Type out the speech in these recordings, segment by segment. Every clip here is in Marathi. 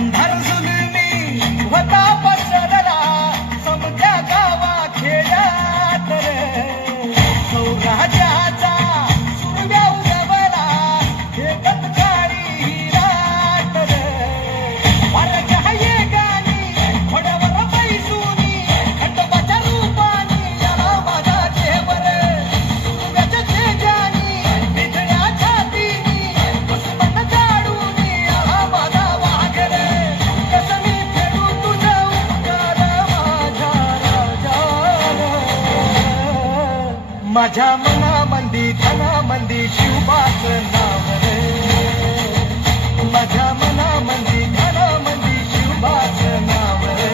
अंधार जुलमी होता पसरला समध्या गावा खेड्यात रे सौराज्याचा सुरव्या उगवला खेळत काळी ही रात रे वाऱ्याच्या येगानी घोड्यावर बैसूनी खंडोबाच्या रूपानी याला माझा जेवर सुरव्याच्या तेजानी निधड्या छातीनी दुश्मन जाडूनी आला माझा वाघ रे कसं मी फेडू तुझं उपकार माझ्या राजा माझ्या मनामंदी धनामंदी शिवबाचं नाव रे माझ्या मनामंदी धनामंदी शिवबाचं नाव रे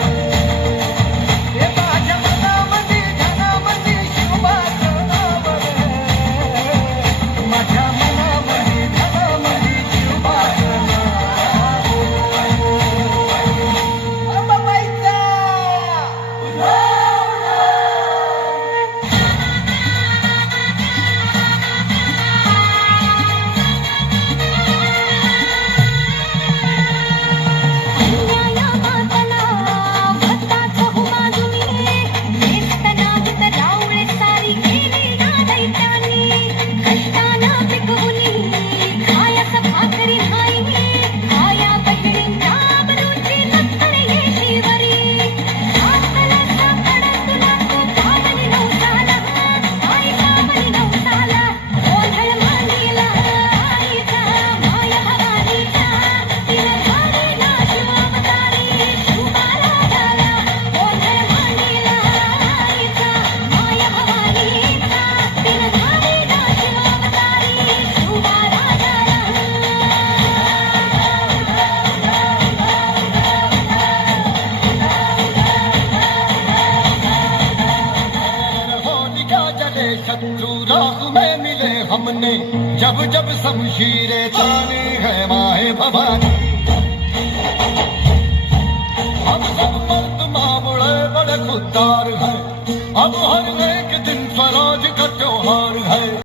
हे माझ्या मनामंदी धनामंदी शिवबाचं नाव रे माझ्या मनामंदी धनामंदी शिवबाचं नाव अंबाबाईचा शत्रु राह में मिले हमने जब जब शमशीरें तानी है माए भवानी हम सब मर्द माँ बड़े बड़े खुददार हैं अब हर एक दिन स्वराज का त्योहार है।